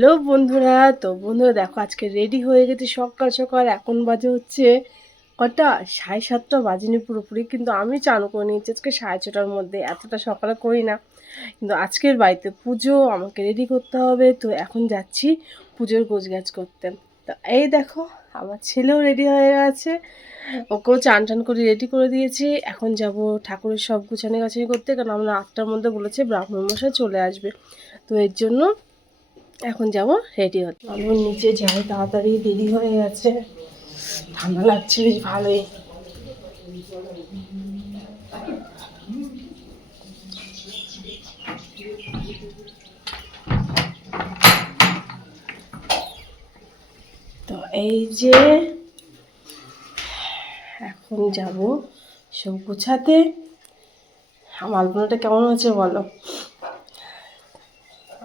Hello বন্ধুরা, বন্ধুরা দেখো আজকে রেডি হয়ে গেছি সকাল সকাল। এখন বাজে হচ্ছে কটা, 7:30 বাজেনি পুরোপুরি, কিন্তু আমি চান করে নিয়েছি আজকে 6:30টার মধ্যে। এতটা সকালে করি না, কিন্তু আজকের বাড়িতে পুজো, আমাকে রেডি করতে হবে। তো এখন যাচ্ছি পুজোর গোছগাছ করতে। তো এই দেখো আমার ছেলেও রেডি হয়ে গেছে, ওকেও চান টান করে রেডি করে দিয়েছি। এখন যাব ঠাকুরের সব গুছানি গাছানি করতে, কারণ আমরা 8টার মধ্যে বলেছে ব্রাহ্মণ মশাই চলে আসবে। তো এর জন্য এখন যাব রেডি হতে। আমি নিচে যাই, তাড়াতাড়ি দেরি হয়ে গেছে, ঠান্ডা লাগছে বেশ ভালোই। তো এই যে এখন যাব সব গোছাতে। আমার আলপনাটা কেমন হচ্ছে বলো।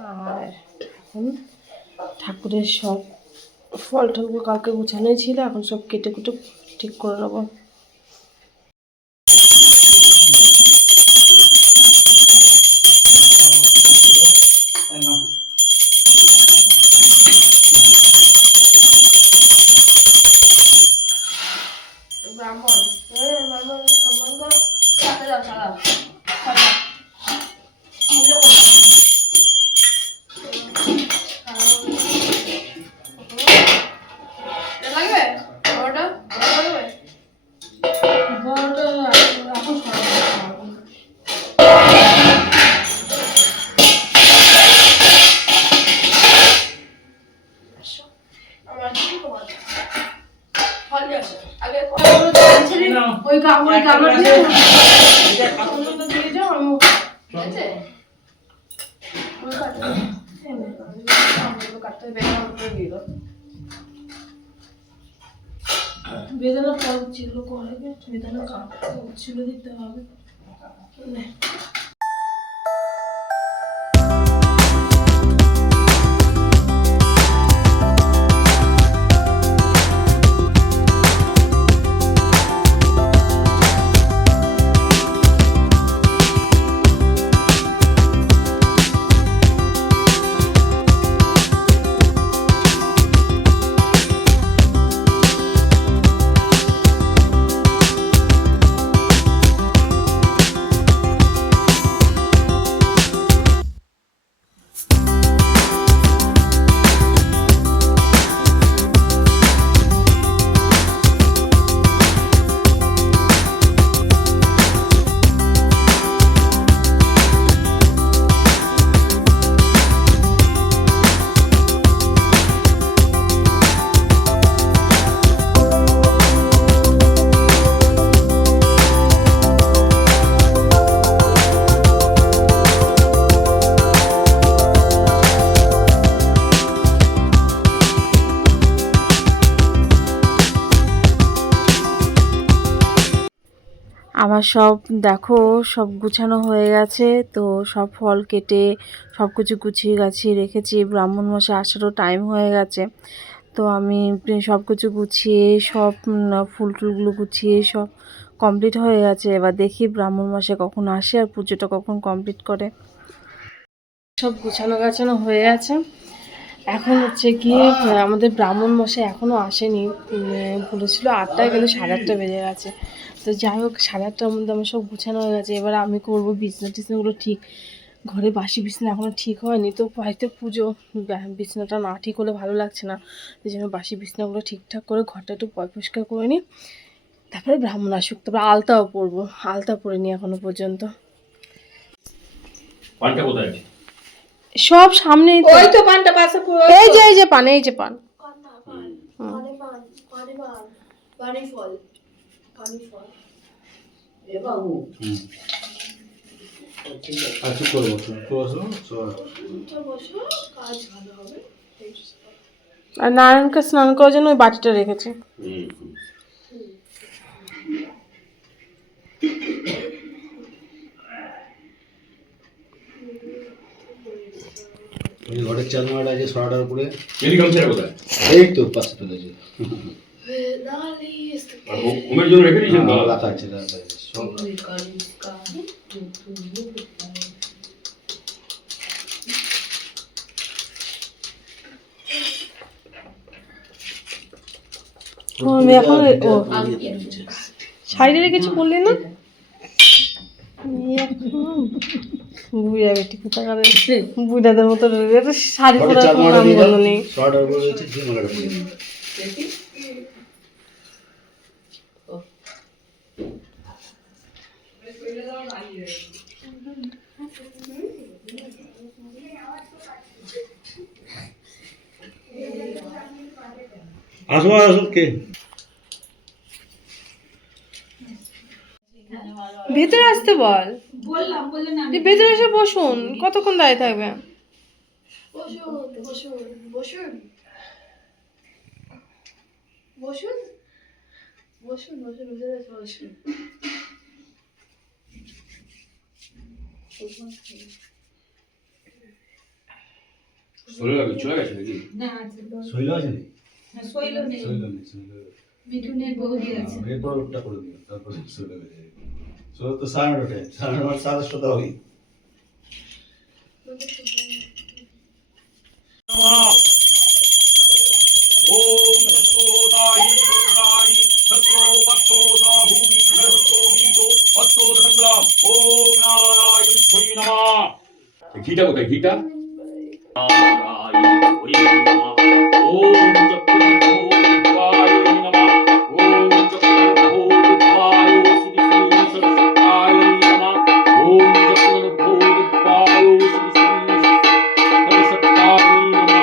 আর এখন ঠাকুরের সব ফল টলগুলো কালকে গুছানোই ছিল, এখন সব কেটে কুটে ঠিক করে নেবো। ব্রাহ্মণ ব্রাহ্মণ সম্মান করো, সাথে যাও সারা পুজো করো। লাগবে বড়টা, লাগবে বড়টা এখন আমার কি তোমার ফল আছে আগে ওই গামলা দিয়ে তো দিয়ে যাও। আমি আছে ওই কাটতে বেদানা করে দিল, বেদানা ফল ছিল করে বেদানা কাটতে ছিল দিতে হবে। আমার সব দেখো সব গুছানো হয়ে গেছে। তো সব ফল কেটে সব কিছু গুছিয়ে গাছিয়ে রেখেছি, ব্রাহ্মণ মশাই আসারও টাইম হয়ে গেছে। তো আমি সব কিছু গুছিয়ে সব ফুল টুলগুলো গুছিয়ে সব কমপ্লিট হয়ে গেছে। এবার দেখি ব্রাহ্মণ মশাই কখন আসে আর পুজোটা কখন কমপ্লিট করে। সব গুছানো গাছানো হয়ে গেছে। এখন হচ্ছে গিয়ে আমাদের ব্রাহ্মণ মশাই এখনও আসেনি, বলেছিল 8টায়, কিন্তু 8:30 বেজে গেছে। তো যাই হোক 8:30টার মধ্যে আমার সব গুছানো হয়ে গেছে। এবার আমি করবো বিছনা টিছনাগুলো ঠিক। ঘরে বাসি বিছনা এখনও ঠিক হয়নি, তো বাড়িতে পুজো, বিছনাটা না ঠিক হলে ভালো লাগছে না। এই জন্য বাসি বিছনাগুলো ঠিকঠাক করে ঘরটা একটু পরিষ্কার করে নিই, তারপরে ব্রাহ্মণ আসুক। তারপরে আলতাও পরবো, আলতা পরে নি এখনো পর্যন্ত। সব সামনেই তো, ওই তো পানটা পাশে, এই যে পান, এই যে পান, পানি ফল এ বাবু। আচ্ছা করব তো বসো, কাজ ভালো হবে। আর নারায়ণকে স্নান করার জন্য ওই বাটিটা রেখেছে। ঘরের চালমাটা আছে সরাটার উপরে, এই তো পাশে তুলেছে। ঘুমের জন্য রেখে দিয়েছেন তো? রাখা আছে, রাখা আছে সব। আমি এখন ও সাইডে রেখেছি বললি না বুড়া বেটি কোথাকার বুড়াদের মতো শাড়ি পরে নাম বলো নেই। শর্ট করে রয়েছে যে মালাটা পরে আসো আসো কে ভেতরে আসতে বল, ভেতরে এসে বসুন, কতক্ষণ দাঁড়িয়ে থাকবে? চলে গেছে চলে গেছে নাকি? শৈল আছে নাকি? শৈল নেই, মিঠুনের বৌদি আছে। এরপর ওটা করে দিও তারপরে শৈল গেছে শৈল তো 9:30 9:30 7:30 হবে ओम सत्तोतायि भूतायि सत्तो पत्तो सा भूमि सर्वतो गीतो पत्तो दशंग्राम ओम नारायण भुवि नमः घीटा कोথায় घीटा नारायण भुवि नमः ओम चक्रधोवाय नमः ओम चक्रधोवाय श्री श्री सरस्वताय नमः ओम चक्रधोवाय श्री श्री सरस्वताय नमः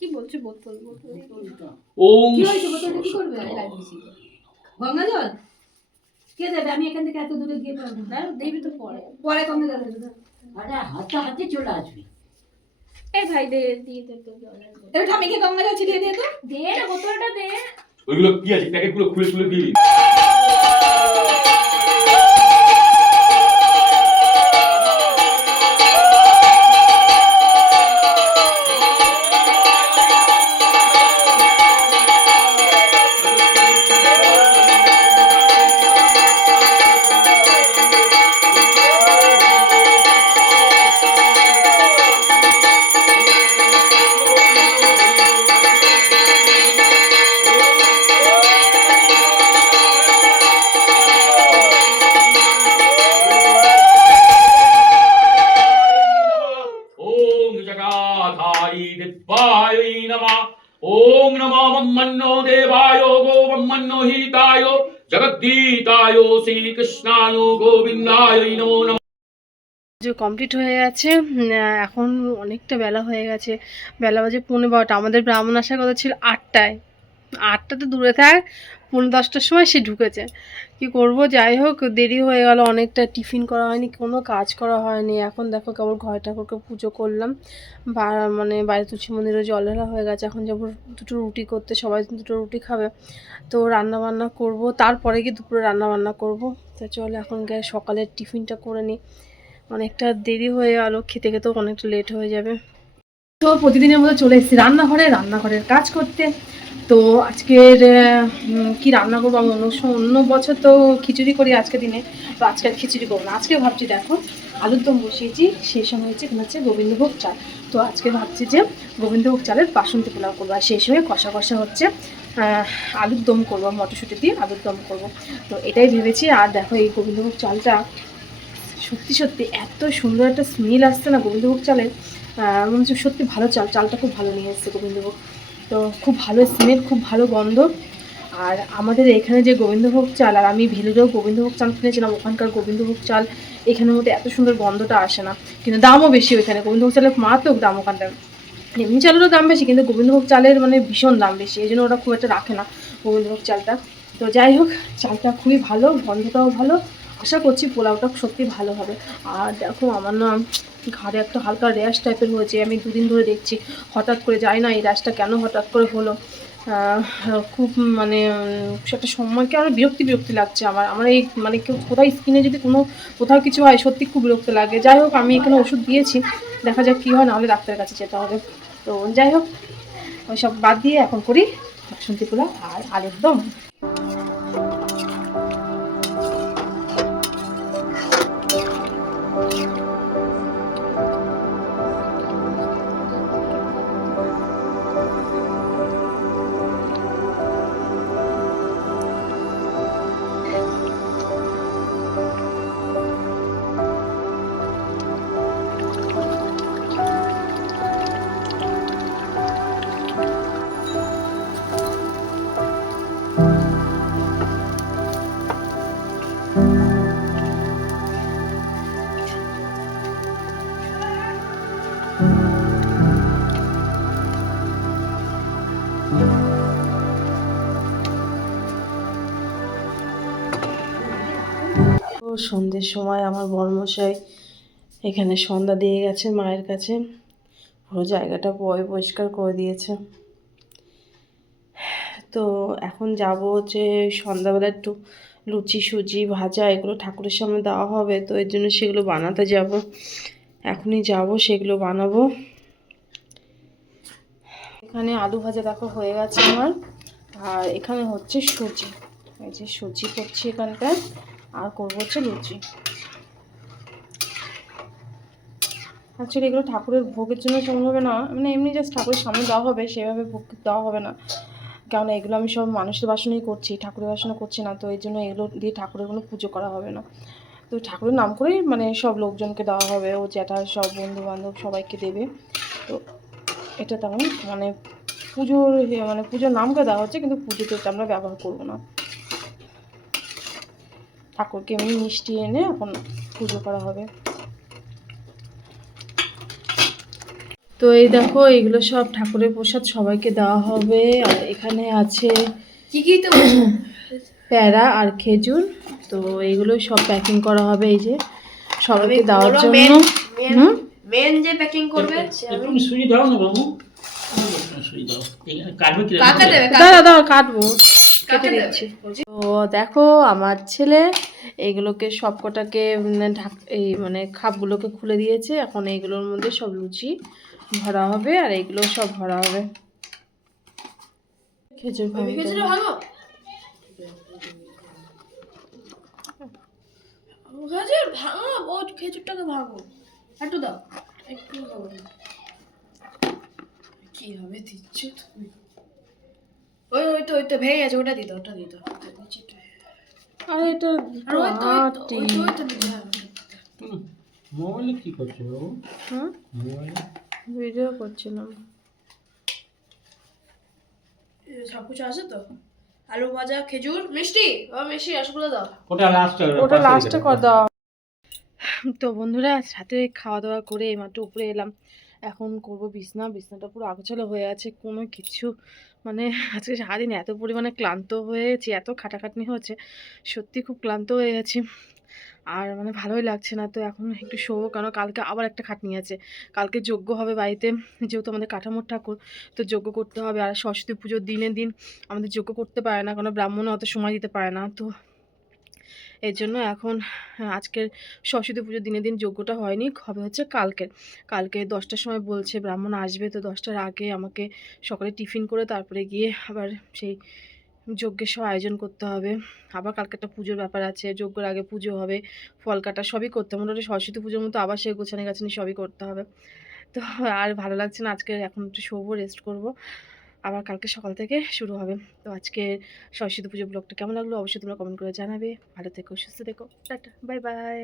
কি বলছো বোতল ओम কি হয়েছে বোতলটা কি করবে? গঙ্গা জল কে দেবে? আমি এখান থেকে এত দূরে গিয়ে পারবো না, দেবি তো পরে পরে কমে যাবে। আরে হাতে হাতে চলে আসবে। এই ভাই দে দিয়ে দে তো জল এটা ঠামিকে গঙ্গা জল ছিটিয়ে দিয়ে তো দে না, বোতলটা দে। ওইগুলো কি আছে প্যাকেটগুলো খুলে খুলে দিয়ে দিন ओम जगाधारी दिव्याय नमः ओम नमो ब्रह्मण्यो देवाय गो ब्रह्मण्यो हिताय जगद्गीताय श्री कृष्णाय गोविंदाय नमो नमः যে কমপ্লিট হয়ে গেছে। এখন অনেকটা বেলা হয়ে গেছে, বেলা বাজে 11:15। আমাদের ব্রাহ্মণ আসার কথা ছিল 8টায়, 8টা তো দূরে থাক, 9:10টার সময় সে ঢুকেছে। কি করব, যাই হোক দেরি হয়ে গেল অনেকটা, টিফিন করা হয়নি, কোনো কাজ করা হয়নি। এখন দেখো কেবল ঘর ঠাকুরকে পুজো করলাম, মানে বাইরে তুলসী মন্দিরে জল ঢালা হয়ে গেছে। এখন যাবো দুটো রুটি করতে, সবাই দুটো রুটি খাবে, তো রান্না বান্না করব, তারপরে গিয়ে দুপুরে রান্না বান্না করব। তো চলো এখন গিয়ে সকালের টিফিনটা করে নিই, অনেকটা দেরি হয়ে গেল, খেতে খেতেও অনেকটা লেট হয়ে যাবে। তো প্রতিদিনের মতো চলে এসেছি রান্নাঘরের কাজ করতে। তো আজকের কি রান্না করবো, আমি অন্য বছর তো খিচুড়ি করি আজকের দিনে, তো আজকে আর খিচুড়ি করবো না। আজকে ভাবছি দেখো আলুর দম বসিয়েছি, সেই সময় হচ্ছে এখানে হচ্ছে গোবিন্দভোগ চাল, তো আজকে ভাবছি যে গোবিন্দভোগ চালের বাসন্তী পোলাও করবো, আর সেই সময় কষা কষা হচ্ছে আলুর দম করবো, মটরশুঁটি দিয়ে আলুর দম করবো, তো এটাই ভেবেছি। আর দেখো এই গোবিন্দভোগ চালটা সত্যি সত্যি এত সুন্দর একটা স্মেল আসছে না গোবিন্দভোগ চালের, মনে হচ্ছে সত্যি ভালো চালটা খুব ভালো নিয়ে এসেছে গোবিন্দভোগ, তো খুব ভালো স্মেল, খুব ভালো গন্ধ। আর আমাদের এখানে যে গোবিন্দভোগ চাল, আর আমি ভেলুরেও গোবিন্দভোগ চাল কিনেছিলাম, ওখানকার গোবিন্দভোগ চাল এখানের মধ্যে এত সুন্দর গন্ধটা আসে না, কিন্তু দামও বেশি ওইখানে, গোবিন্দভোগ চালের মারাত্মক দাম ওখানটায়। এমনি চালেরও দাম বেশি, কিন্তু গোবিন্দভোগ চালের মানে ভীষণ দাম বেশি, এই জন্য ওরা খুব একটা রাখে না গোবিন্দভোগ চালটা। তো যাই হোক চালটা খুবই ভালো, গন্ধটাও ভালো, আশা করছি পোলাওটা সত্যি ভালো হবে। আর দেখো আমার না ঘাড়ে একটা হালকা র্যাশ টাইপের হয়েছে, আমি দুদিন ধরে দেখছি, হঠাৎ করে যাই না এই র্যাশটা কেন হঠাৎ করে হলো, খুব মানে একটা সময়কে আমার বিরক্তি লাগছে। আমার এই মানে কেউ কোথাও স্কিনে যদি কোথাও কিছু হয় সত্যি খুব বিরক্ত লাগে। যাই হোক আমি এখানে ওষুধ দিয়েছি, দেখা যাক কী হয়, নাহলে ডাক্তারের কাছে যেতে হবে। তো যাই হোক ওইসব বাদ দিয়ে এখন করি বাসন্তী পোলাও আর আলুর দম। সন্ধ্যের সময় আমার বড়মশাই এখানে সন্ধ্যা দিয়ে গেছে মায়ের কাছে, পুরো জায়গাটা পরিষ্কার করে দিয়েছে। তো এখন যাব যে সন্ধ্যাবেলা একটু লুচি সুজি ভাজা এগুলো ঠাকুরের সামনে দেওয়া হবে, তো এর জন্য সেগুলো বানাতে যাব। এখনই যাব, সেগুলো বানাবো। এখানে আলু ভাজা দেখো হয়ে গেছে আমার, আর এখানে হচ্ছে সুজি, এই যে সুজি করছি এখানটায়, আর করবো হচ্ছে লুচি। অ্যাকচুয়ালি এগুলো ঠাকুরের ভোগের জন্য সেমন হবে না, মানে এমনি জাস্ট ঠাকুরের সামনে দেওয়া হবে, সেভাবে ভোগ দেওয়া হবে না, কারণ এগুলো আমি সব মানুষের বাসনেই করছি, ঠাকুরের বাসনে করছি না, তো এই জন্য এগুলো দিয়ে ঠাকুরের কোনো পুজো করা হবে না। তো ঠাকুরের নাম করেই মানে সব লোকজনকে দেওয়া হবে, ও জ্যাঠা সব বন্ধু বান্ধব সবাইকে দেবে। তো এটা তেমন মানে পুজোর মানে পুজোর নাম করে দেওয়া হচ্ছে, কিন্তু পুজোতে এটা আমরা ব্যবহার করবো না। ঠাকুরকে এমনি মিষ্টি এনে এখন পুজো করা হবে। তো এই দেখো এইগুলো সব ঠাকুরের প্রসাদ সবাইকে দেওয়া হবে। আর এখানে আছে কি কি তো প্যারা আর খেজুর, তো এইগুলো সব প্যাকিং করা হবে এই যে সবাইকে দেওয়ার জন্য। মেন যে প্যাকিং করবে একটু সুজি দাও না বাবু, সুজি দাও, কাটবে কি? কাকা দেবে দাঁড়া দাঁড়া কাটবো, কেটে কাকা দেবে। দিচ্ছি। তো দেখো আমার ছেলে এইগুলোকে সব কটাকে এই মানে খাপগুলোকে খুলে দিয়েছে, এখন এইগুলোর মধ্যে সব লুচি ভরা হবে, আর এইগুলো সব ভরা হবে। খেজুর ভাঙো গাজর ভাঙো, ও খেজুরটাকে ভাঙো, একটু দাও, একটু দাও। কি হবে দিচ্ছ তুমি? ওই তো ভেঙে গেছে, ওটা দিতে ওটা দিতে। আর এটা আটি। মোবাইলে কি করছো বাবু? হ্যাঁ মোবাইলে ভিডিও করছিলাম। সব কিছু আছে তো, আলু ভাজা খেজুর মিষ্টি, ও মিষ্টি রসগোল্লা দাও। ওটা ওটা লাস্টে কর দাও। তো বন্ধুরা সাথে খাওয়া দাওয়া করে এইমাত্র উপরে এলাম, এখন করব বিছনাটা পুরো আগোছালো হয়ে আছে, কোনো কিছু মানে আজকে সারাদিন এত পরিমাণে ক্লান্ত হয়েছি, এত খাটাখাটনি হচ্ছে, সত্যি খুব ক্লান্ত হয়ে গেছি, আর মানে ভালোই লাগছে না। তো এখন একটু শোবো, কারণ কালকে আবার একটা খাটনি আছে, কালকে যজ্ঞ হবে বাড়িতে, যেহেতু আমাদের কাঠামোর ঠাকুর, তো যজ্ঞ করতে হবে। আর সরস্বতী পুজোর দিনে দিন আমাদের যজ্ঞ করতে পারে না, কারণ ব্রাহ্মণও অত সময় দিতে পারে না, তো এর জন্য এখন আজকের সরস্বতী পুজোর দিনের দিন যজ্ঞটা হয়নি, হবে হচ্ছে কালকে 10টার সময় বলছে ব্রাহ্মণ আসবে, তো 10টার আগে আমাকে সকালে টিফিন করে তারপরে গিয়ে আবার সেই যজ্ঞের সব আয়োজন করতে হবে। আবার কালকে একটা পুজোর ব্যাপার আছে, যজ্ঞের আগে পুজো হবে, ফল কাটা সবই করতে হবে, মোটামুটি সরস্বতী পুজোর মতো আবার সেই গোছানি গাছানি সবই করতে হবে। তো আর ভালো লাগছে না, আজকে এখন একটু শোবো, রেস্ট করব, আবার কালকে সকাল থেকে শুরু হবে। তো আজকে সরস্বতী পুজোর ব্লগটা কেমন লাগলো অবশ্যই তোমরা কমেন্ট করে জানাবে। ভালো থেকো, সুস্থ থেকো, টাটা, বাই বাই।